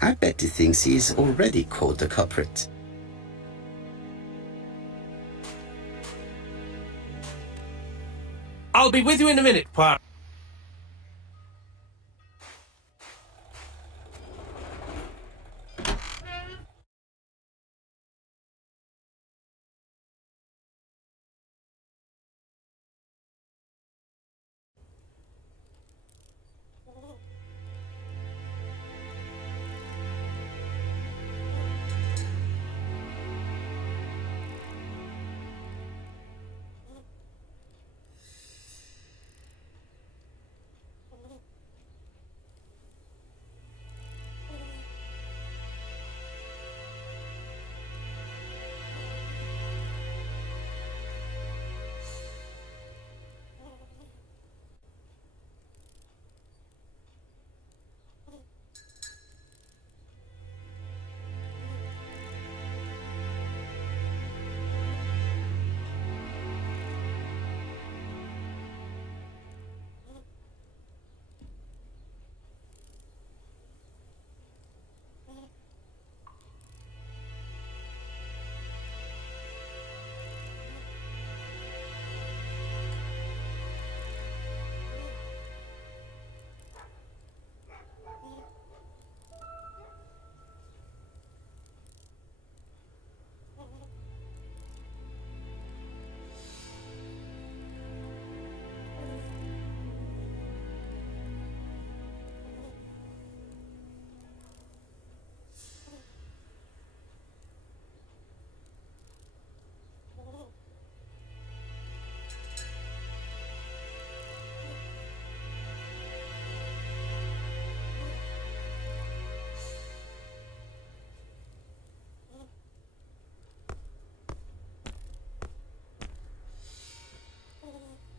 I bet he thinks he's already caught the culprit. I'll be with you in a minute, Poirot.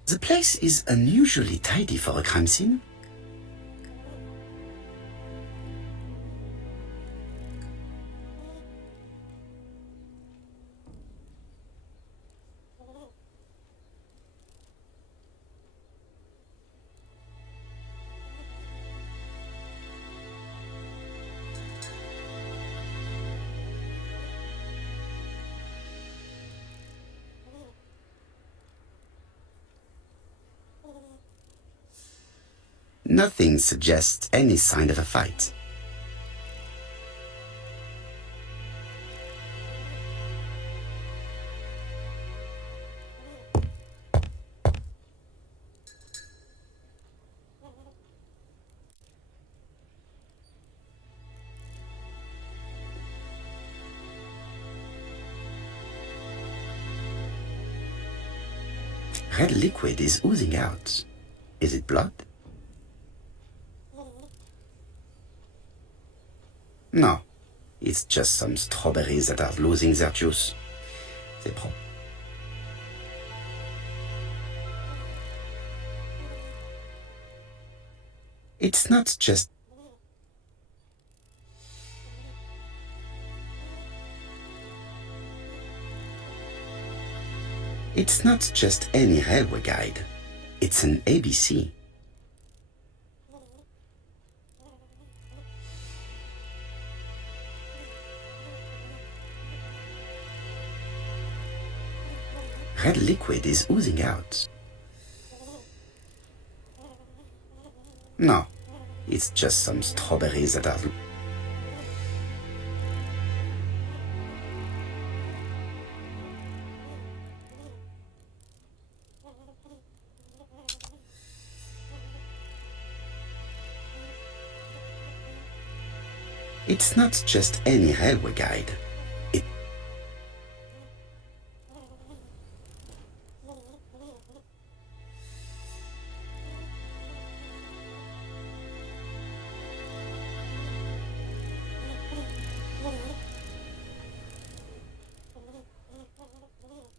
The place is unusually tidy for a crime scene. Nothing suggests any sign of a fight. Red liquid is oozing out. Is it blood? No, it's just some strawberries that are losing their juice. C'est propre. It's not just... It's not just any railway guide. It's an ABC. Red liquid is oozing out. No, it's just some strawberries that are... It's not just any railway guide.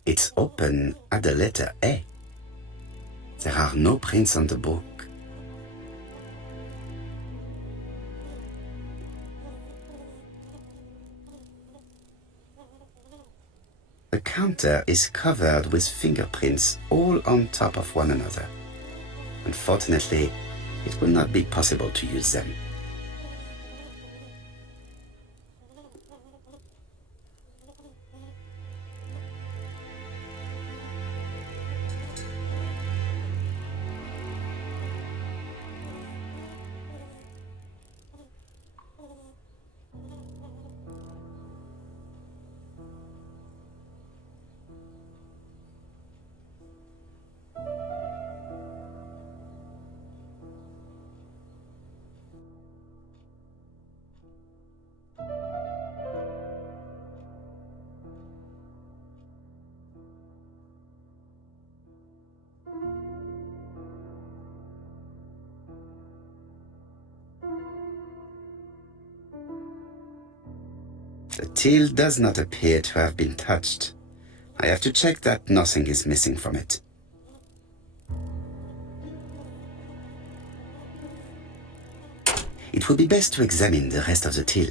It's open at the letter A. There are no prints on the book. The counter is covered with fingerprints all on top of one another. Unfortunately, it will not be possible to use them. The till does not appear to have been touched. I have to check that nothing is missing from it. It would be best to examine the rest of the till.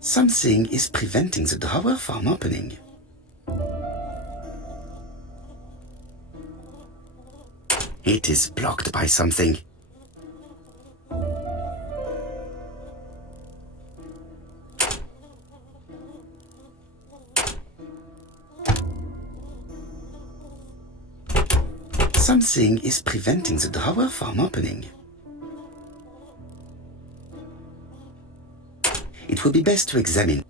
Something is preventing the drawer from opening. It is blocked by something. Something is preventing the drawer from opening. It would be best to examine.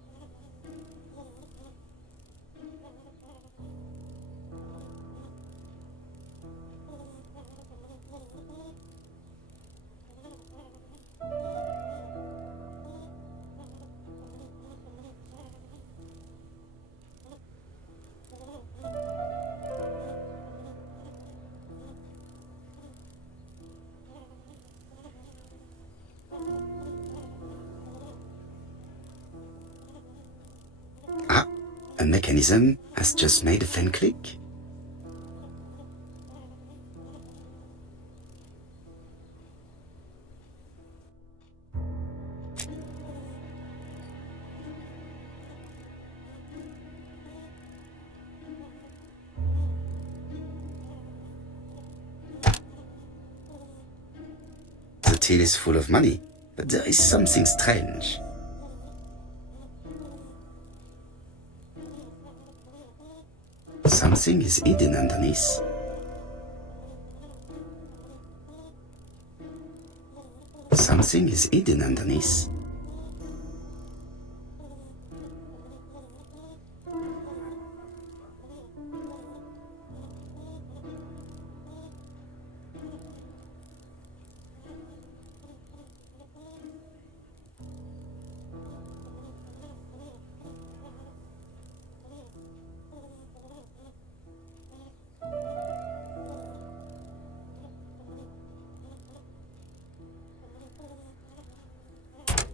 A mechanism has just made a faint click. The till is full of money, but there is something strange. Something is hidden underneath. Something is hidden underneath.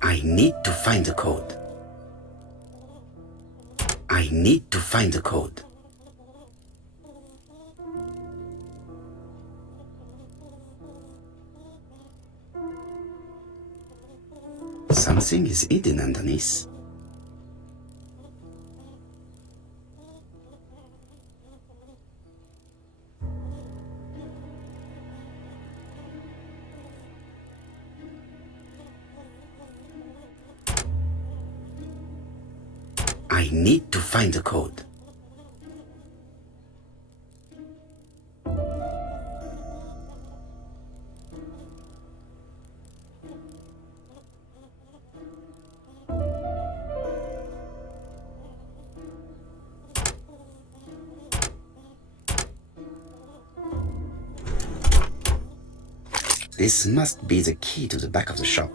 I need to find the code. I need to find the code. Something is hidden underneath. I need to find the code. This must be the key to the back of the shop.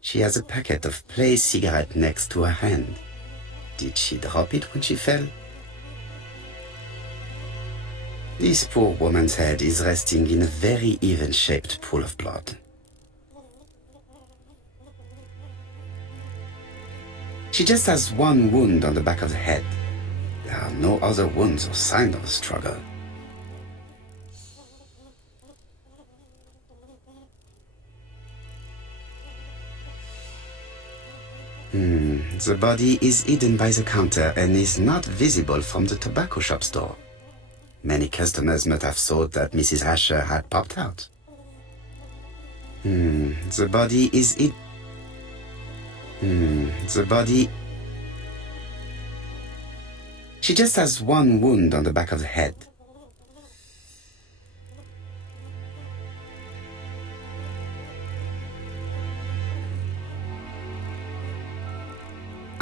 She has a packet of Play cigarette next to her hand. Did she drop it when she fell? This poor woman's head is resting in a very even-shaped pool of blood. She just has one wound on the back of the head. There are no other wounds or signs of a struggle. The body is hidden by the counter and is not visible from the tobacco shop store. Many customers must have thought that Mrs. Asher had popped out. The body is hidden. The body... She just has one wound on the back of the head.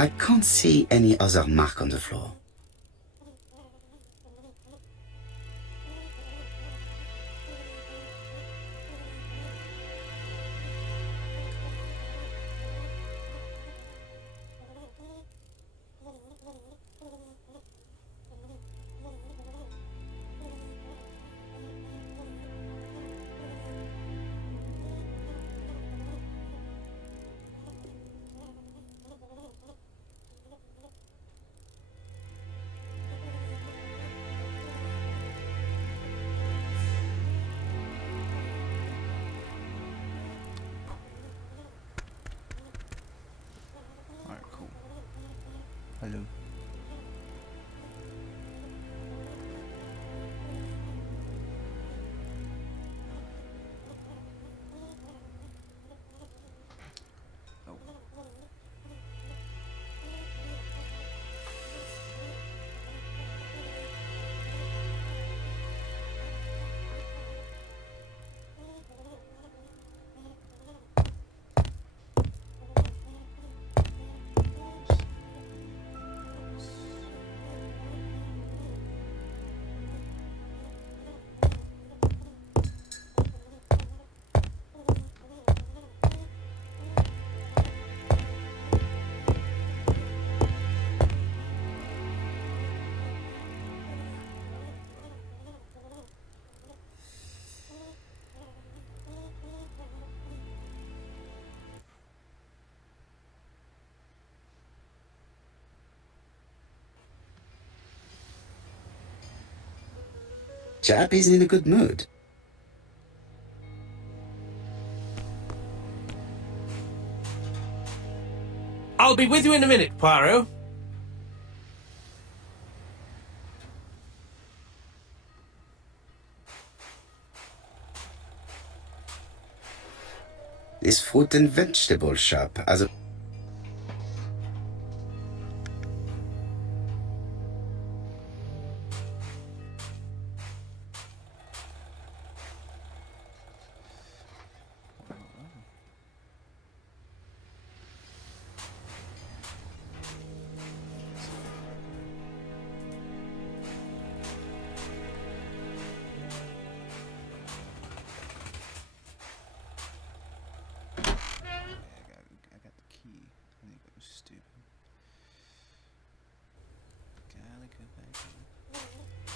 I can't see any other mark on the floor. Alright, cool. Hello. Oh. Chap is in a good mood. I'll be with you in a minute, Poirot. This fruit and vegetable shop has a... I got the key. I think it was stupid. Gotta go back in.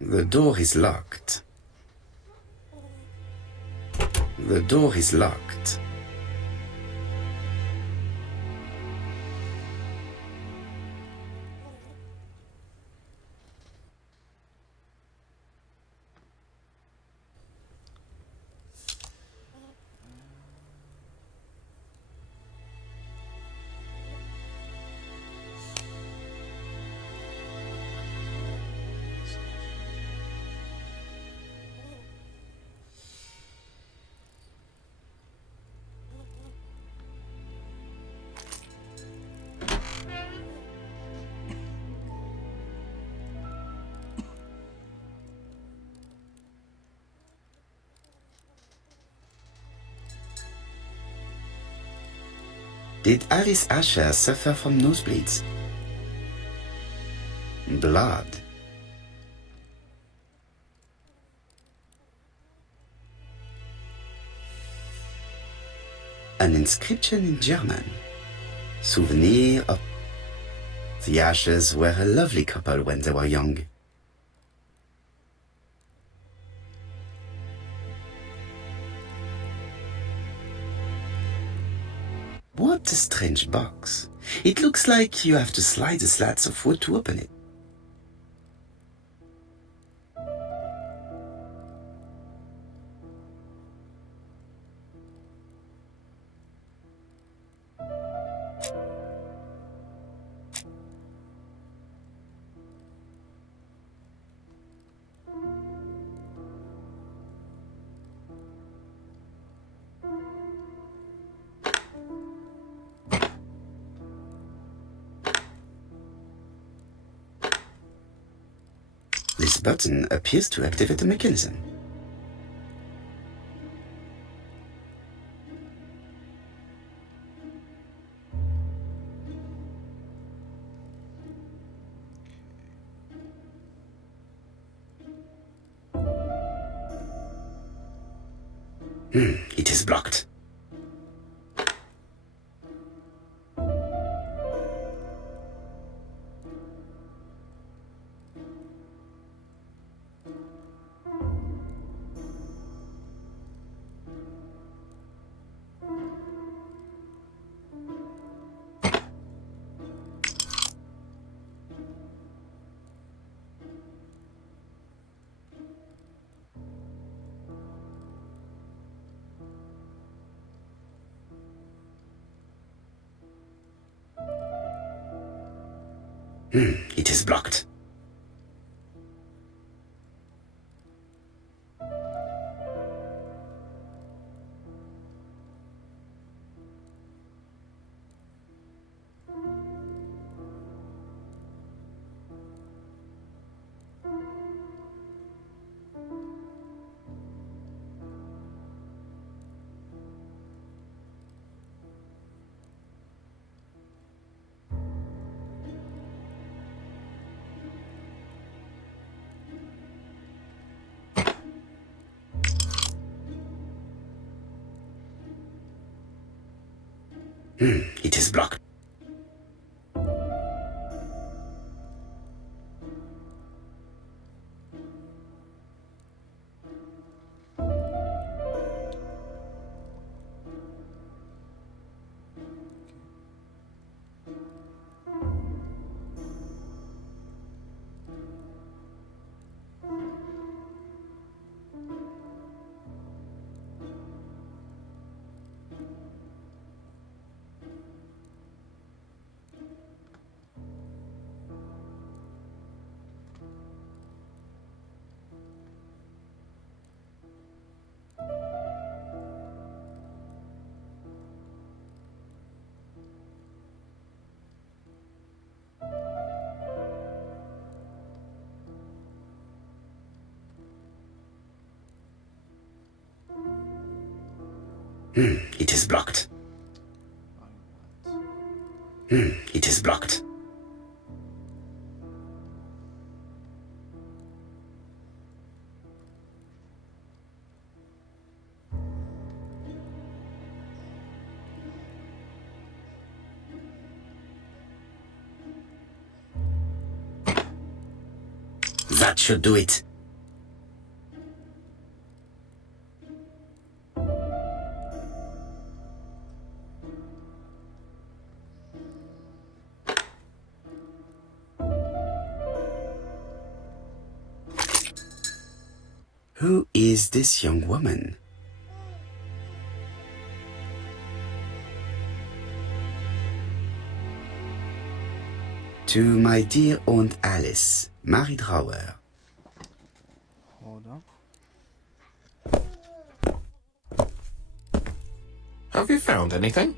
The door is locked. The door is locked. Did Alice Asher suffer from nosebleeds? Blood. An inscription in German. Souvenir of... The Ashers were a lovely couple when they were young. What a strange box. It looks like you have to slide the slats of wood to open it. This button appears to activate the mechanism. It is blocked. It is blocked. It is blocked. It is blocked. It is blocked. That should do it. Who is this young woman? To my dear Aunt Alice, Mary Drower. Hold on. Have you found anything?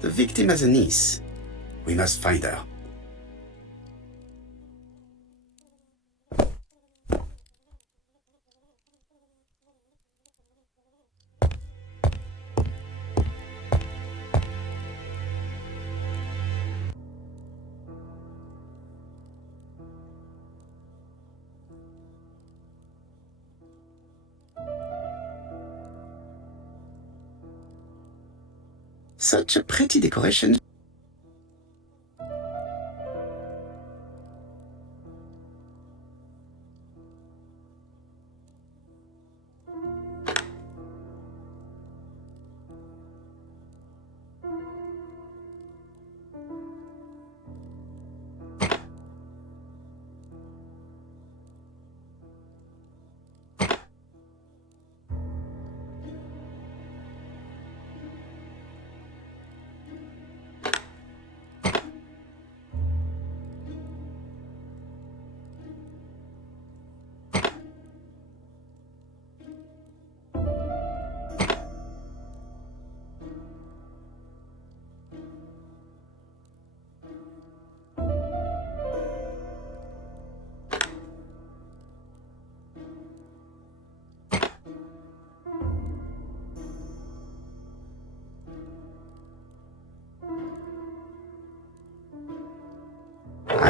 The victim has a niece. We must find her. Such a pretty decoration.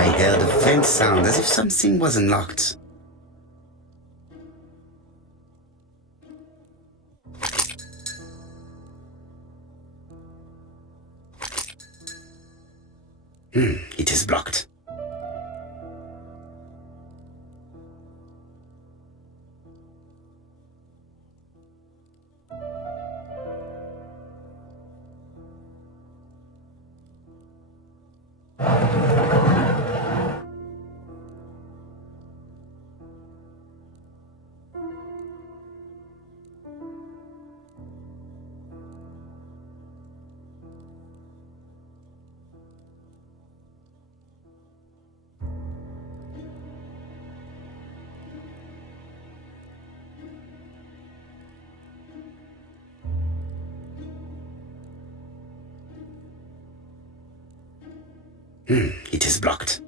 I heard a faint sound as if something was unlocked. It is blocked. It is blocked.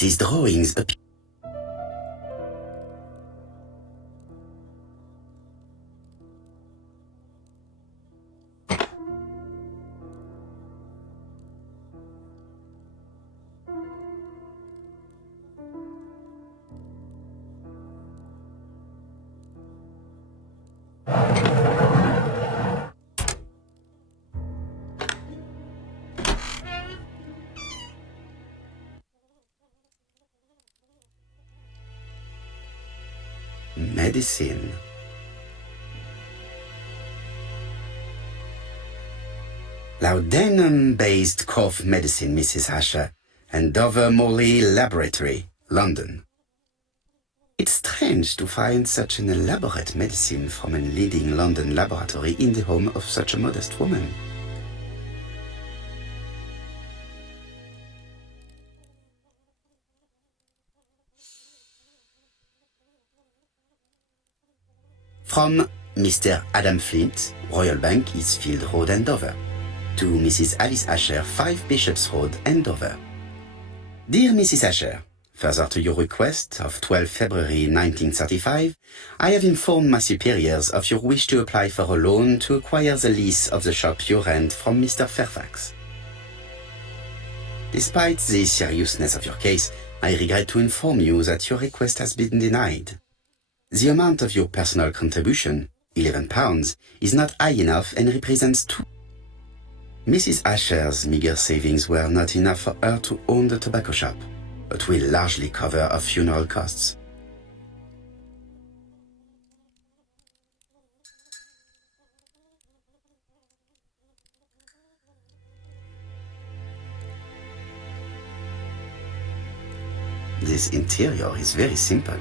These drawings appear. Medicine. Laudanum-based cough medicine, Mrs. Asher, and Dover Morley Laboratory, London. It's strange to find such an elaborate medicine from a leading London laboratory in the home of such a modest woman. From Mr. Adam Flint, Royal Bank, Eastfield Road, Andover. To Mrs. Alice Asher, 5 Bishops Road, Andover. Dear Mrs. Asher, further to your request of 12 February 1935, I have informed my superiors of your wish to apply for a loan to acquire the lease of the shop you rent from Mr. Fairfax. Despite the seriousness of your case, I regret to inform you that your request has been denied. The amount of your personal contribution, £11, is not high enough and represents two. Mrs. Asher's meager savings were not enough for her to own the tobacco shop, but will largely cover her funeral costs. This interior is very simple.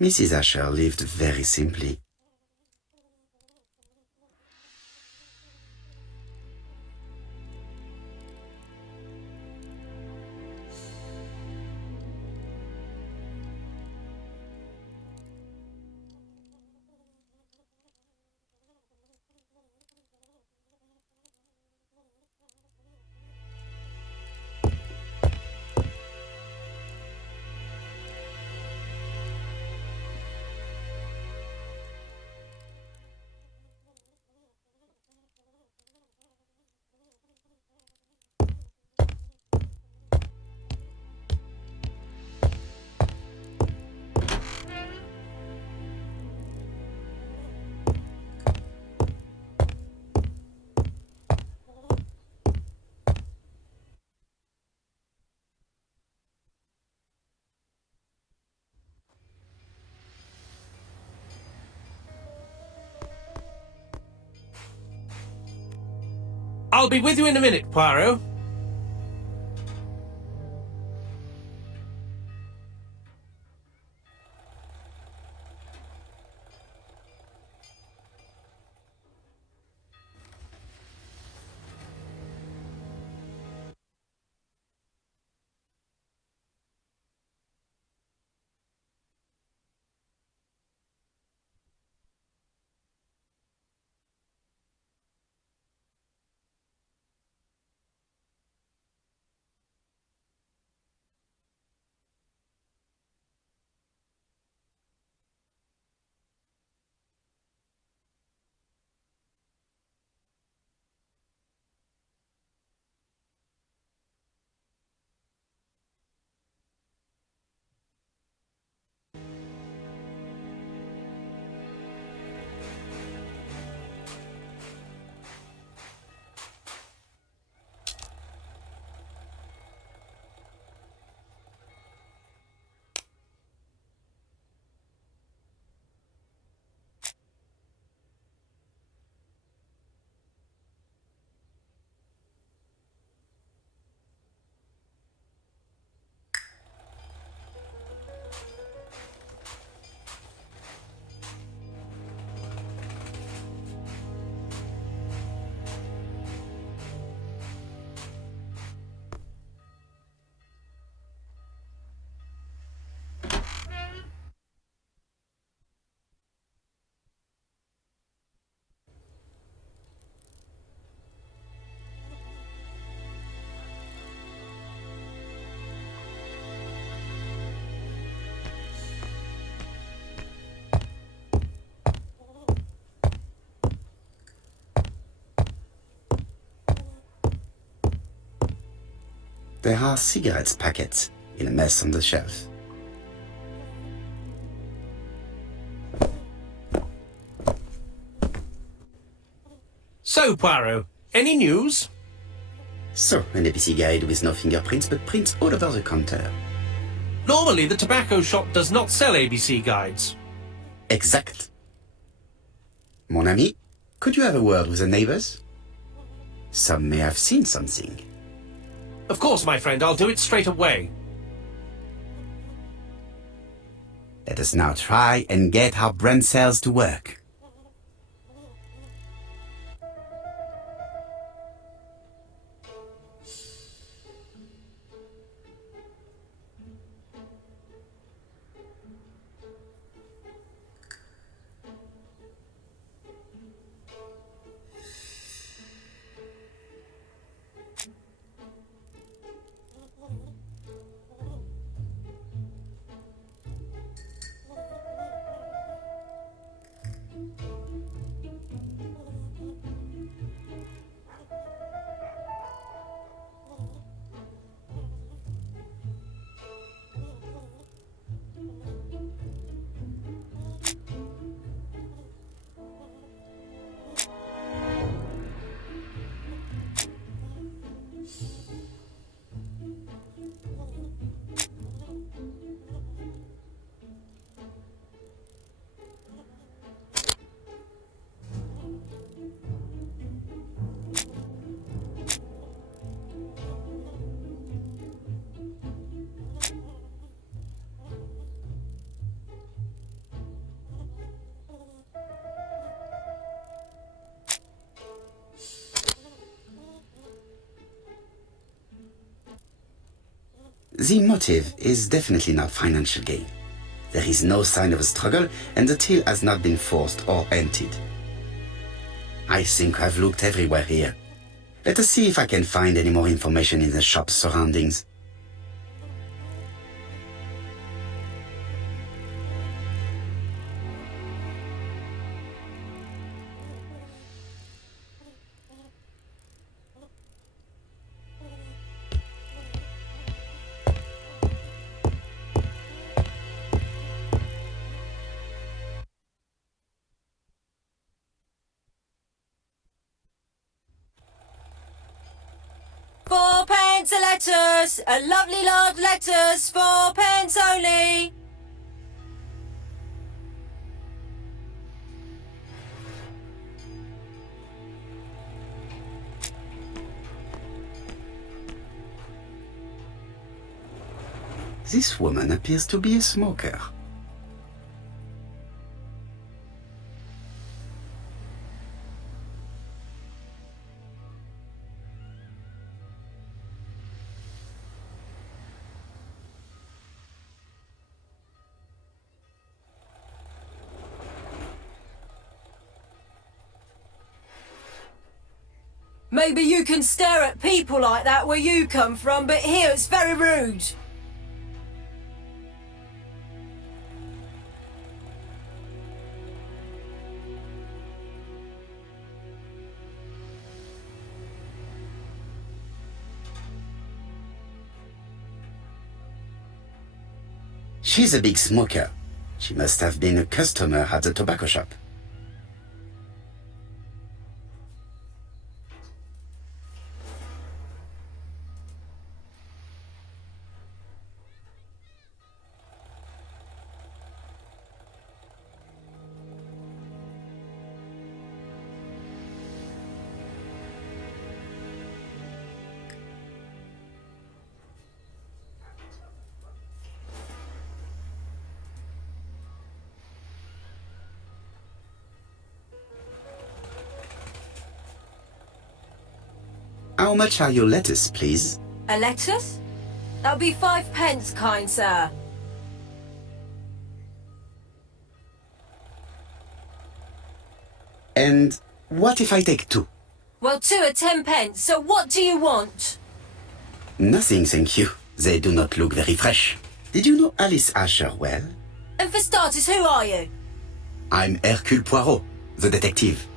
Mrs. Asher lived very simply. I'll be with you in a minute, Poirot. There are cigarette packets in a mess on the shelf. So, Poirot, any news? So, an ABC guide with no fingerprints but prints all over the counter. Normally, the tobacco shop does not sell ABC guides. Exact. Mon ami, could you have a word with the neighbors? Some may have seen something. Of course, my friend, I'll do it straight away. Let us now try and get our brain cells to work. The motive is definitely not financial gain. There is no sign of a struggle and the till has not been forced or emptied. I think I've looked everywhere here. Let us see if I can find any more information in the shop's surroundings. £4 a lettuce, a lovely large lettuce, 4p only. This woman appears to be a smoker. Maybe you can stare at people like that where you come from, but here it's very rude. She's a big smoker. She must have been a customer at the tobacco shop. How much are your lettuce, please? A lettuce? That'll be 5 pence, kind sir. And what if I take 2? Well, 2 are 10 pence, so what do you want? Nothing, thank you. They do not look very fresh. Did you know Alice Asher well? And for starters, who are you? I'm Hercule Poirot, the detective.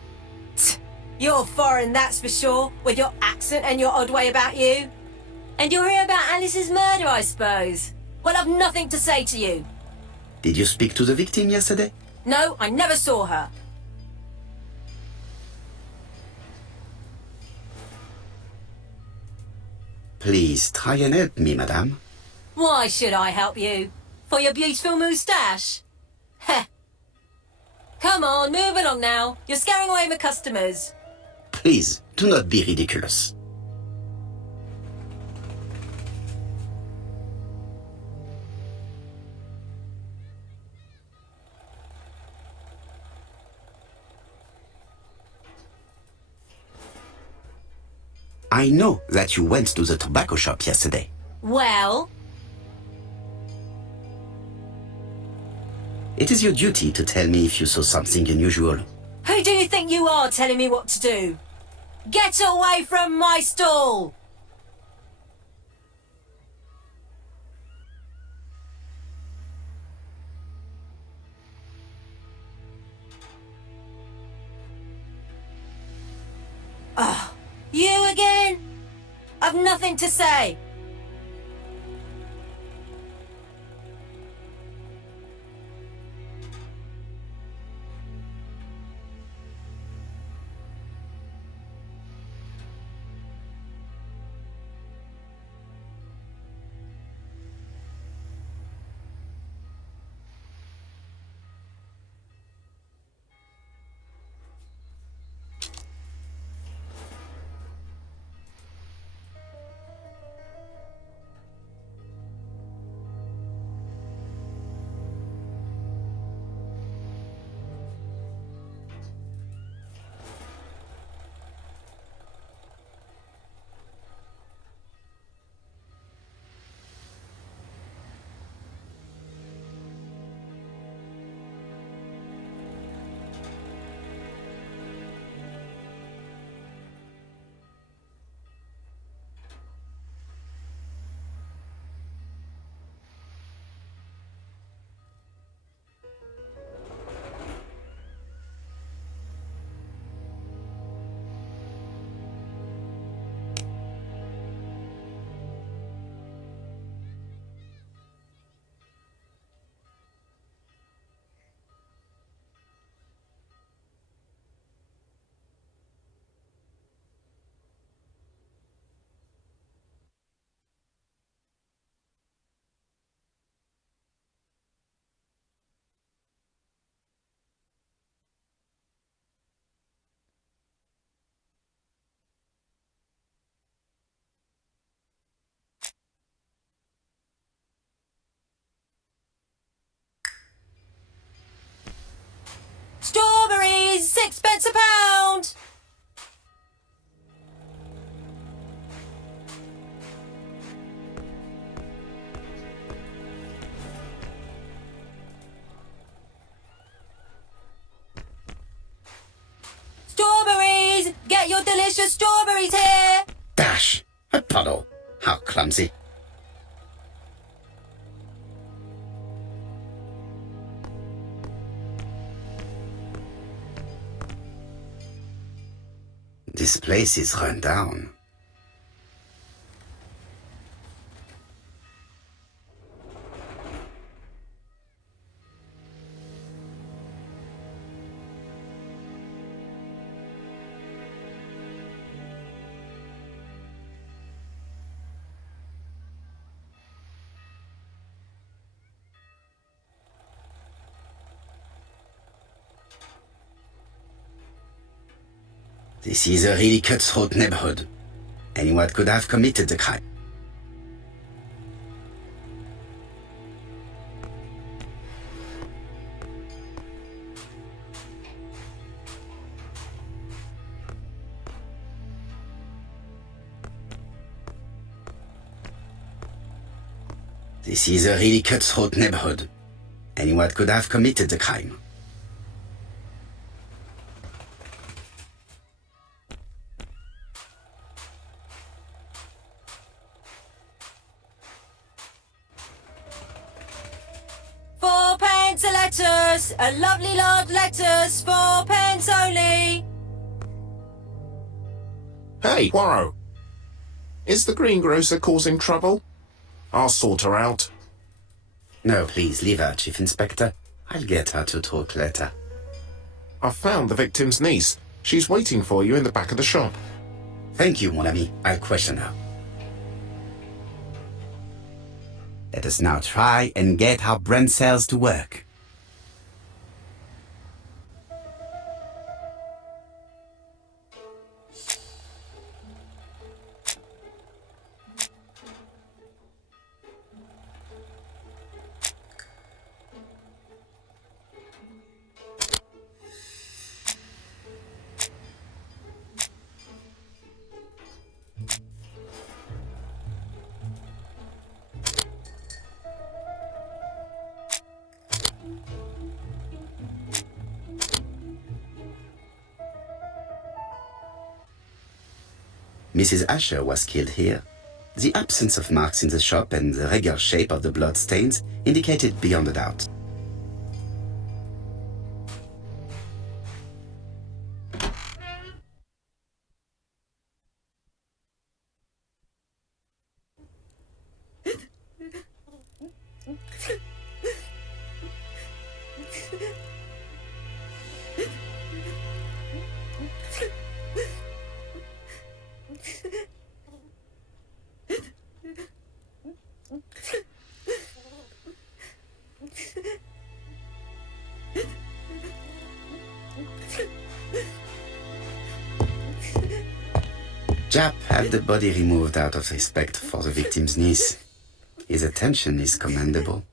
You're foreign, that's for sure, with your accent and your odd way about you. And you're here about Alice's murder, I suppose. Well, I've nothing to say to you. Did you speak to the victim yesterday? No, I never saw her. Please try and help me, madame. Why should I help you? For your beautiful moustache? Heh. Come on, move along now. You're scaring away my customers. Please, do not be ridiculous. I know that you went to the tobacco shop yesterday. Well? It is your duty to tell me if you saw something unusual. Who do you think you are telling me what to do? Get away from my stall! Oh, you again? I've nothing to say. delicious strawberries here! Dash! A puddle. How clumsy. This place is run down. This is a really cutthroat neighborhood. Anyone could have committed the crime. This is a really cutthroat neighborhood. Anyone could have committed the crime. £4 a lettuce! A lovely large lettuce, 4 pence only! Hey, Poirot. Is the greengrocer causing trouble? I'll sort her out. No, please, leave her, Chief Inspector. I'll get her to talk later. I've found the victim's niece. She's waiting for you in the back of the shop. Thank you, mon ami. I'll question her. Let us now try and get our brain cells to work. Mrs. Asher was killed here. The absence of marks in the shop and the regular shape of the blood stains indicated beyond a doubt. Jap had the body removed out of respect for the victim's niece. His attention is commendable.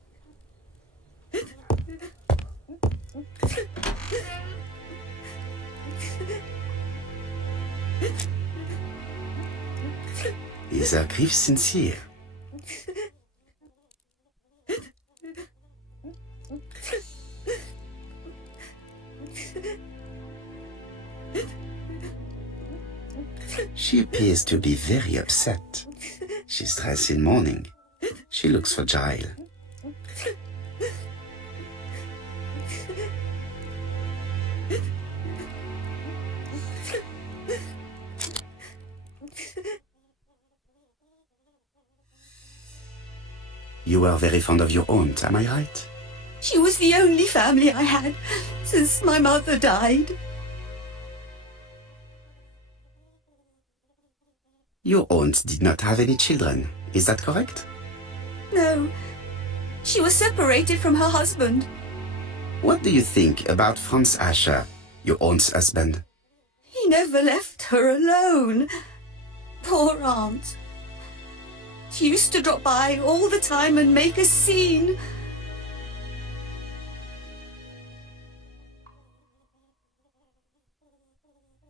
Is her grief sincere? She appears to be very upset. She's dressed in mourning. She looks fragile. You were very fond of your aunt, am I right? She was the only family I had since my mother died. Your aunt did not have any children, is that correct? No, she was separated from her husband. What do you think about Franz Asher, your aunt's husband? He never left her alone. Poor aunt. She used to drop by all the time and make a scene.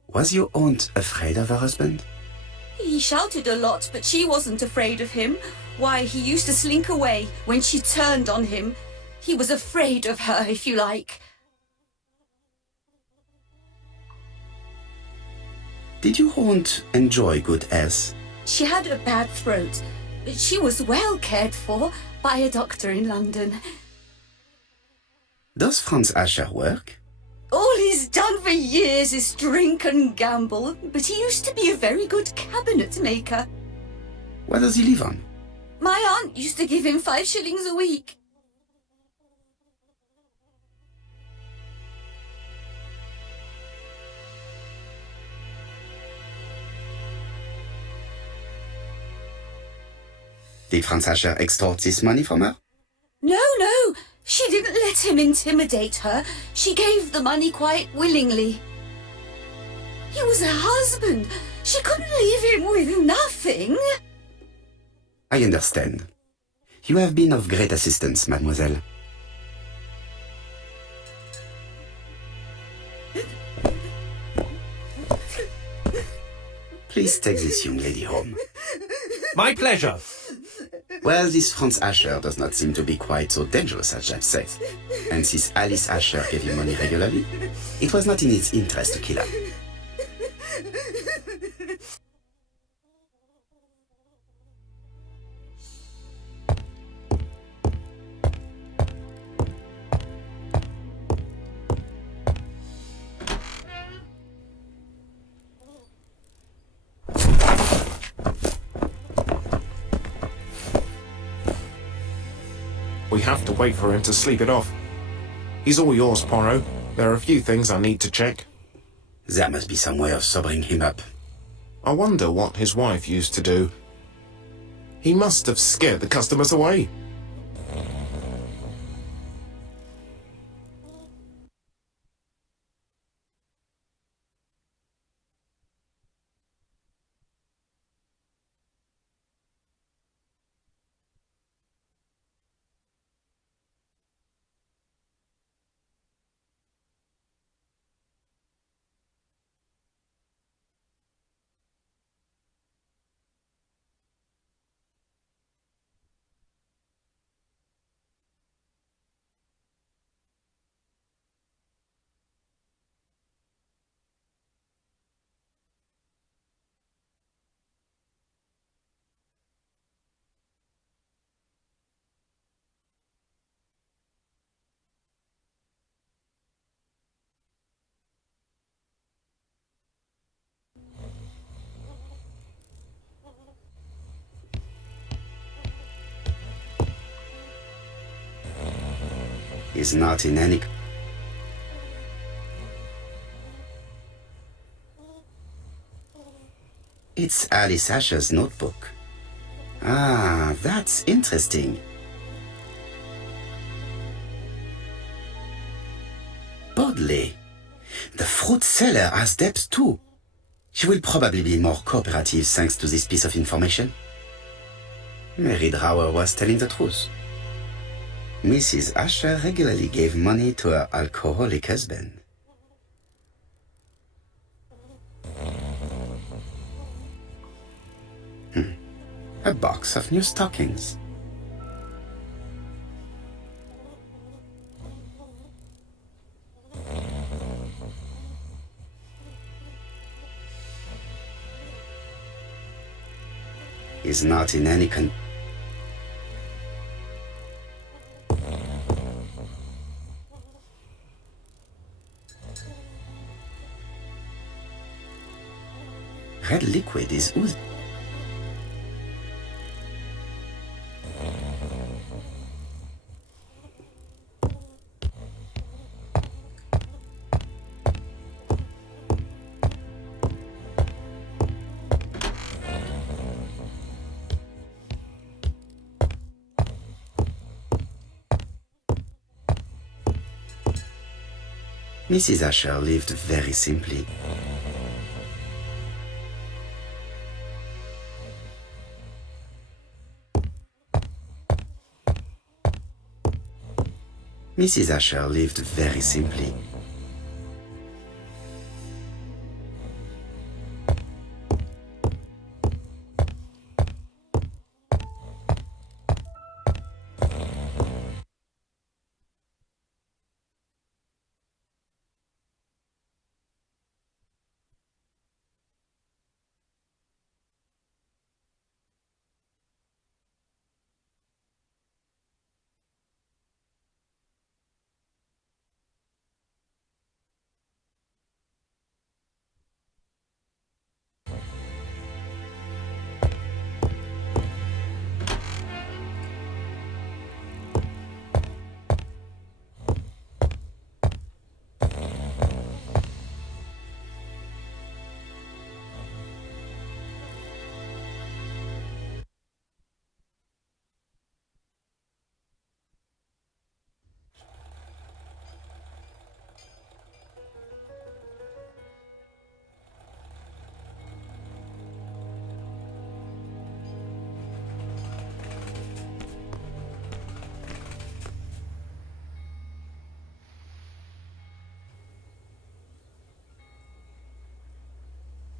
Was your aunt afraid of her husband? He shouted a lot, but she wasn't afraid of him. Why, he used to slink away when she turned on him. He was afraid of her, if you like. Did your aunt enjoy good health? She had a bad throat, but she was well cared for by a doctor in London. Does Franz Asher work? All he's done for years is drink and gamble, but he used to be a very good cabinet maker. What does he live on? My aunt used to give him 5 shillings a week. Did Franz Asher extort this money from her? No, no, she didn't let him intimidate her. She gave the money quite willingly. He was her husband. She couldn't leave him with nothing. I understand. You have been of great assistance, mademoiselle. Please take this young lady home. My pleasure. Well, this Franz Asher does not seem to be quite so dangerous as Jeff says. And since Alice Asher gave him money regularly, it was not in his interest to kill her. We have to wait for him to sleep it off. He's all yours, Poirot. There are a few things I need to check. There must be some way of sobering him up. I wonder what his wife used to do. He must have scared the customers away. He's not in any... It's Alice Asher's notebook. Ah, that's interesting. Bodley. The fruit seller has debts too. She will probably be more cooperative thanks to this piece of information. Mary Drower was telling the truth. Mrs. Asher regularly gave money to her alcoholic husband. A box of new stockings. He's not in any Red liquid is oozing. Mrs. Asher lived very simply. Mrs. Asher lived very simply.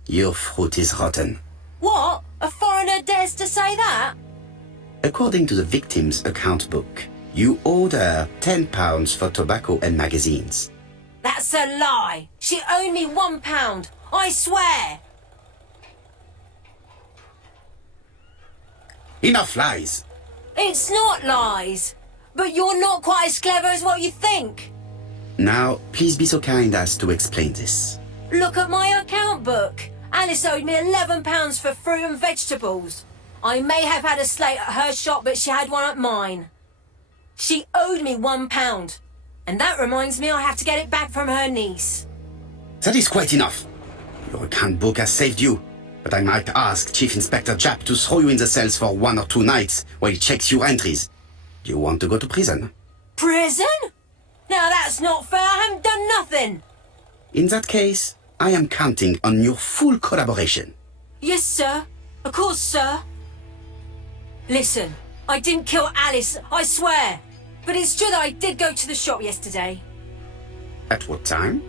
Your fruit is rotten. What? A foreigner dares to say that? According to the victim's account book, you owed her £10 for tobacco and magazines. That's a lie. She owed me £1. I swear. Enough lies! It's not lies. But you're not quite as clever as what you think. Now, please be so kind as to explain this. Look at my account book. Alice owed me £11 for fruit and vegetables. I may have had a slate at her shop, but she had one at mine. She owed me £1. And that reminds me I have to get it back from her niece. That is quite enough. Your account book has saved you, but I might ask Chief Inspector Japp to throw you in the cells for 1 or 2 nights while he checks your entries. Do you want to go to prison? Prison? Now that's not fair. I haven't done nothing. In that case, I am counting on your full collaboration. Yes, sir. Of course, sir. Listen, I didn't kill Alice, I swear. But it's true that I did go to the shop yesterday. At what time?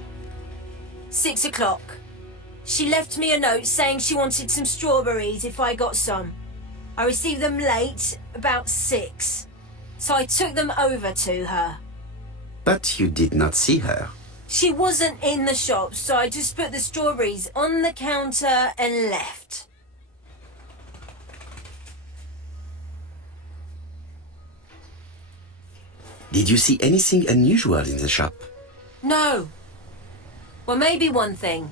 6 o'clock. She left me a note saying she wanted some strawberries if I got some. I received them late, about 6. So I took them over to her. But you did not see her. She wasn't in the shop, so I just put the strawberries on the counter and left. Did you see anything unusual in the shop? No. Well, maybe one thing.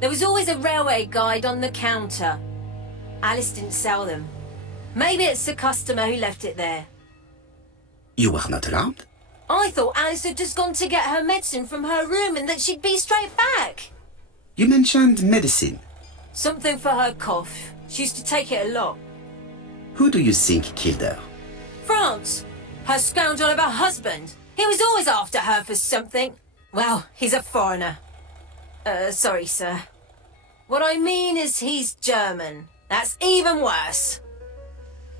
There was always a railway guide on the counter. Alice didn't sell them. Maybe it's the customer who left it there. You were not alarmed? I thought Alice had just gone to get her medicine from her room and that she'd be straight back. You mentioned medicine. Something for her cough. She used to take it a lot. Who do you think killed her? France. Her scoundrel of a husband. He was always after her for something. Well, he's a foreigner. Sorry, sir. What I mean is he's German. That's even worse.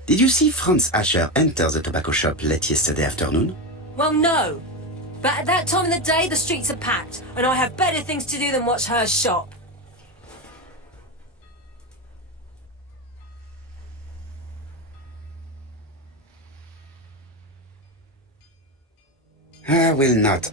Did you see Franz Asher enter the tobacco shop late yesterday afternoon? Well, no. But at that time of the day, the streets are packed, and I have better things to do than watch her shop. I will not.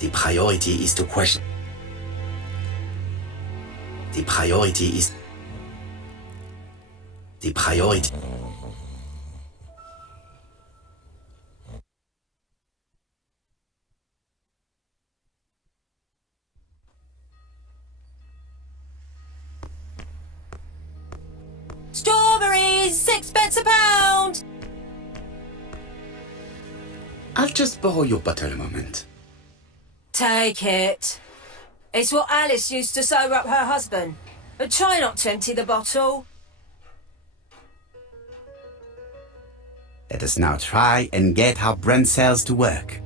The priority is to question. The priority is. The priority. Strawberries, 6 pence a pound! I'll just borrow your bottle a moment. Take it. It's what Alice used to sober up her husband. But try not to empty the bottle. Let us now try and get our brain cells to work.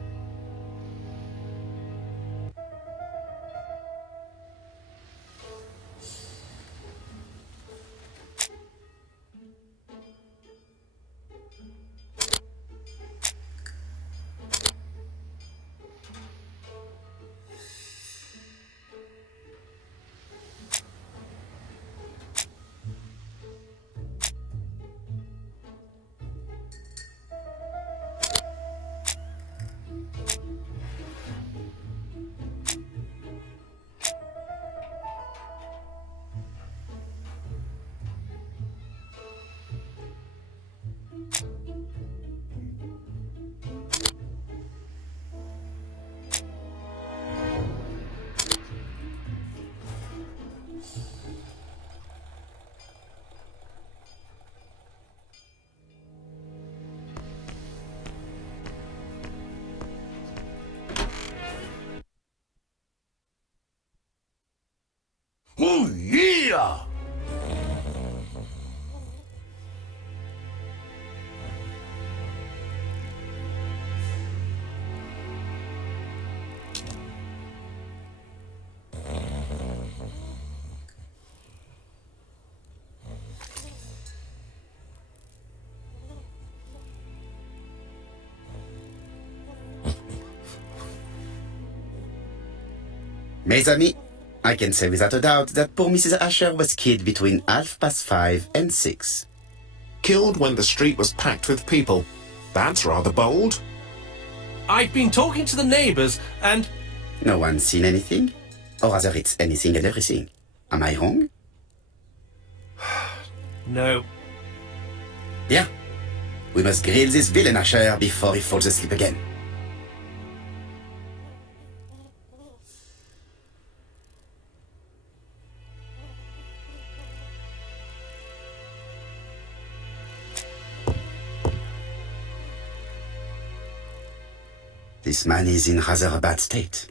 Mia! Mes amis, I can say without a doubt that poor Mrs. Asher was killed between 5:30 and 6. Killed when the street was packed with people. That's rather bold. I've been talking to the neighbours and... No one's seen anything? Or rather, it's anything and everything. Am I wrong? No. Yeah. We must grill this villain Asher before he falls asleep again. This man is in rather a bad state.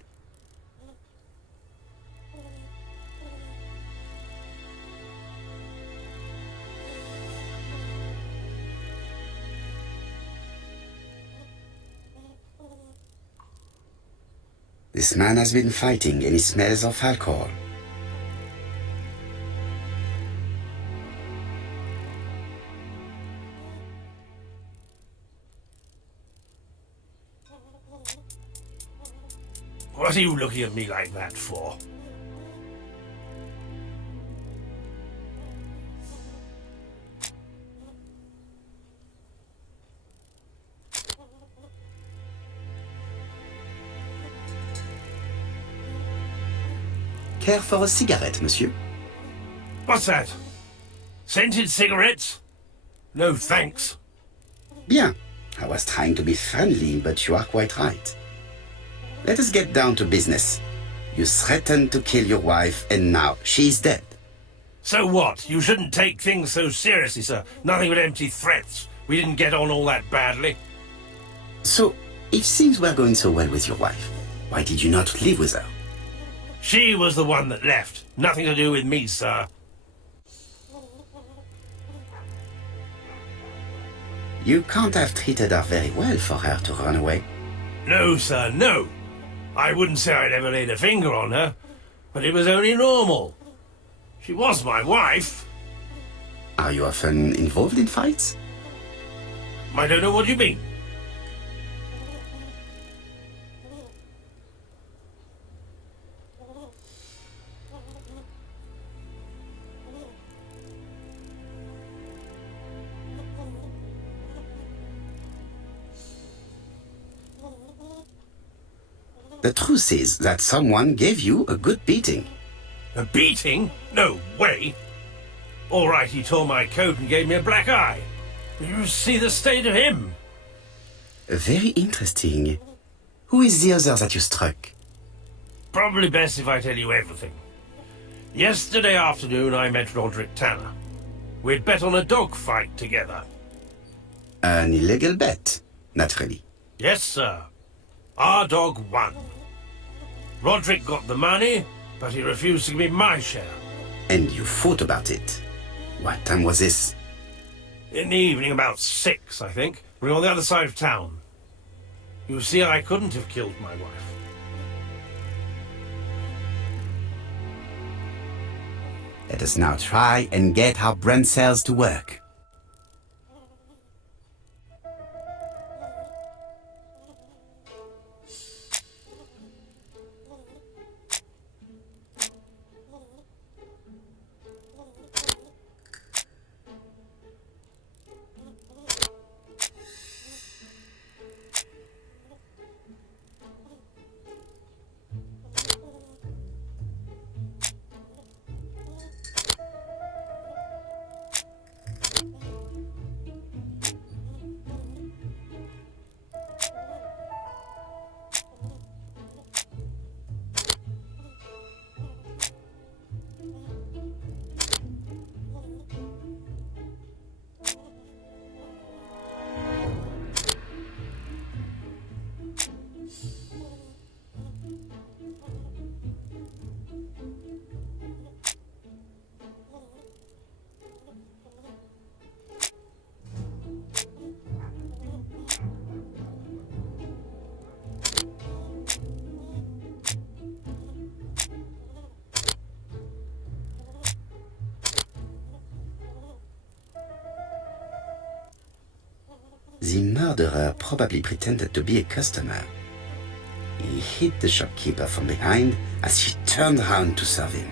This man has been fighting and he smells of alcohol. What are you looking at me like that for? Care for a cigarette, monsieur? What's that? Scented cigarettes? No thanks. Bien. I was trying to be friendly, but you are quite right. Let us get down to business. You threatened to kill your wife, and now she is dead. So what? You shouldn't take things so seriously, sir. Nothing but empty threats. We didn't get on all that badly. So, if things were going so well with your wife, why did you not live with her? She was the one that left. Nothing to do with me, sir. You can't have treated her very well for her to run away. No, sir, no. I wouldn't say I'd ever laid a finger on her, but it was only normal. She was my wife. Are you often involved in fights? I don't know what you mean. The truth is that someone gave you a good beating. A beating? No way. All right, he tore my coat and gave me a black eye. You see the state of him. Very interesting. Who is the other that you struck? Probably best if I tell you everything. Yesterday afternoon, I met Roderick Tanner. We'd bet on a dog fight together. An illegal bet, naturally. Yes, sir. Our dog won. Roderick got the money, but he refused to give me my share. And you fought about it. What time was this? In the evening, about 6, I think. We were on the other side of town. You see, I couldn't have killed my wife. Let us now try and get our brain cells to work. The murderer probably pretended to be a customer. He hit the shopkeeper from behind as she turned around to serve him.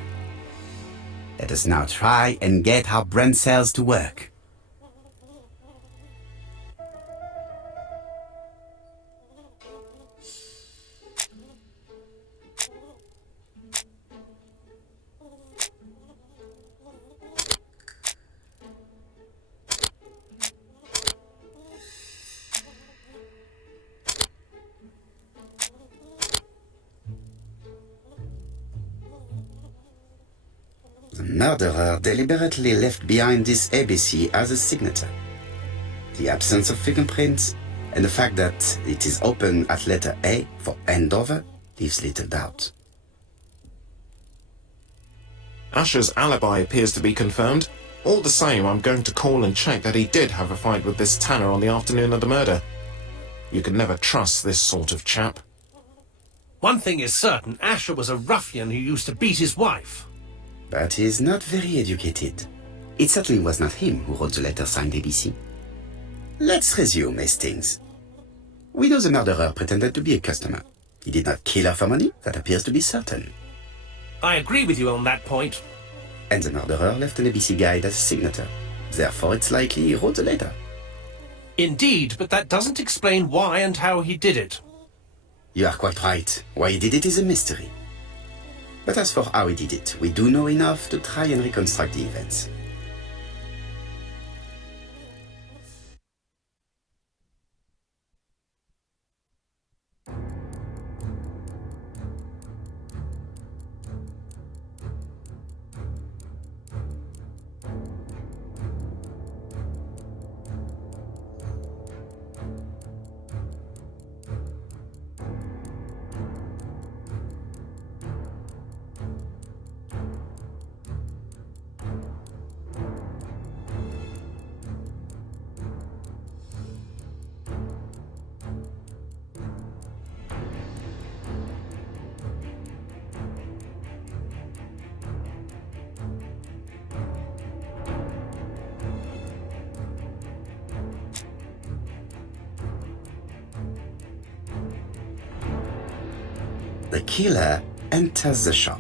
Let us now try and get our brain cells to work. The murderer deliberately left behind this ABC as a signature. The absence of fingerprints and the fact that it is open at letter A for Andover leaves little doubt. Asher's alibi appears to be confirmed. All the same, I'm going to call and check that he did have a fight with this Tanner on the afternoon of the murder. You can never trust this sort of chap. One thing is certain, Asher was a ruffian who used to beat his wife. But he is not very educated. It certainly was not him who wrote the letter signed ABC. Let's resume, Hastings. We know the murderer pretended to be a customer. He did not kill her for money, that appears to be certain. I agree with you on that point. And the murderer left an ABC guide as a signature. Therefore, it's likely he wrote the letter. Indeed, but that doesn't explain why and how he did it. You are quite right. Why he did it is a mystery. But as for how he did it, we do know enough to try and reconstruct the events. The killer enters the shop.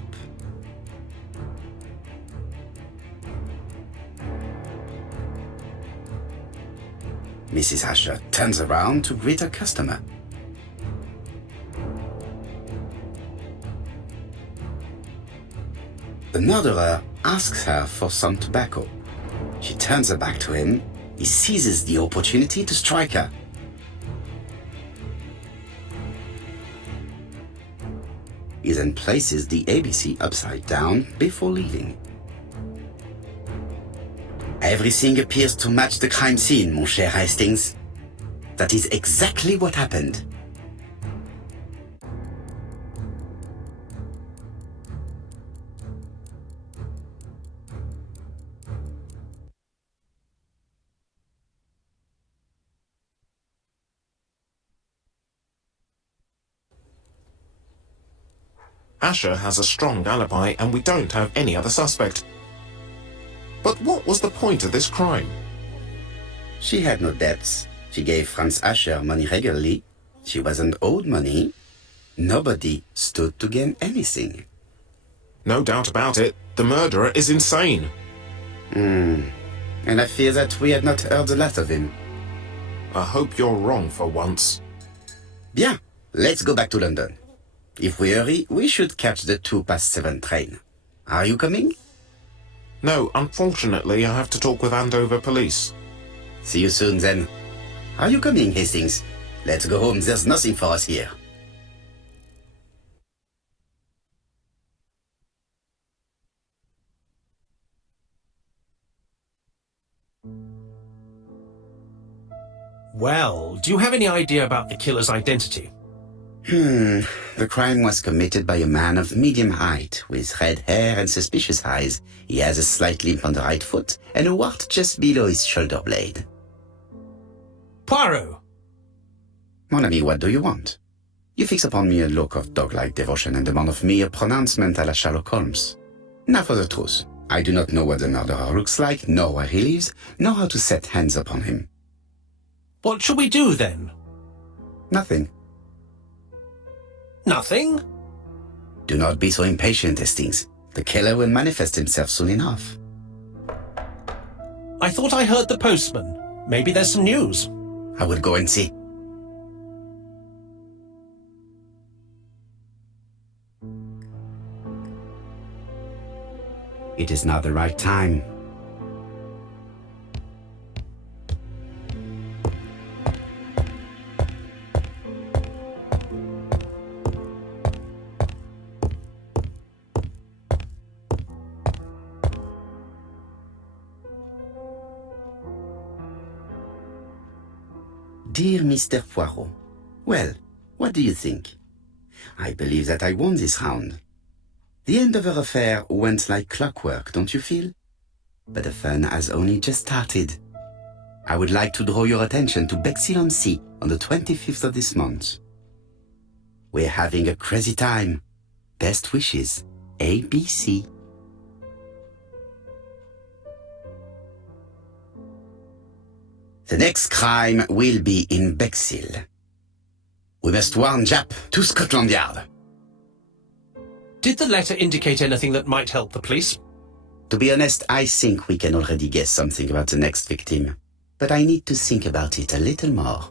Mrs. Asher turns around to greet her customer. The murderer asks her for some tobacco. She turns her back to him. He seizes the opportunity to strike her. He then places the ABC upside down before leaving. Everything appears to match the crime scene, mon cher Hastings. That is exactly what happened. Asher has a strong alibi and we don't have any other suspect. But what was the point of this crime? She had no debts. She gave Franz Asher money regularly. She wasn't owed money. Nobody stood to gain anything. No doubt about it, the murderer is insane. And I fear that we had not heard the last of him. I hope you're wrong for once. Bien, let's go back to London. If we hurry, we should catch the 7:02 train. Are you coming? No, unfortunately, I have to talk with Andover police. See you soon, then. Are you coming, Hastings? Let's go home. There's nothing for us here. Well, do you have any idea about the killer's identity? The crime was committed by a man of medium height, with red hair and suspicious eyes. He has a slight limp on the right foot and a wart just below his shoulder blade. Poirot! Mon ami, what do you want? You fix upon me a look of dog-like devotion and demand of me a pronouncement à la Sherlock Holmes. Now for the truth. I do not know what the murderer looks like, nor where he lives, nor how to set hands upon him. What shall we do then? Nothing. Nothing? Do not be so impatient, Hastings. The killer will manifest himself soon enough. I thought I heard the postman. Maybe there's some news. I will go and see. It is not the right time. Dear Mr. Poirot, well, what do you think? I believe that I won this round. The Andover affair went like clockwork, don't you feel? But the fun has only just started. I would like to draw your attention to Bexhill-on-Sea on the 25th of this month. We're having a crazy time. Best wishes, ABC. The next crime will be in Bexhill. We must warn Jap to Scotland Yard. Did the letter indicate anything that might help the police? To be honest, I think we can already guess something about the next victim. But I need to think about it a little more.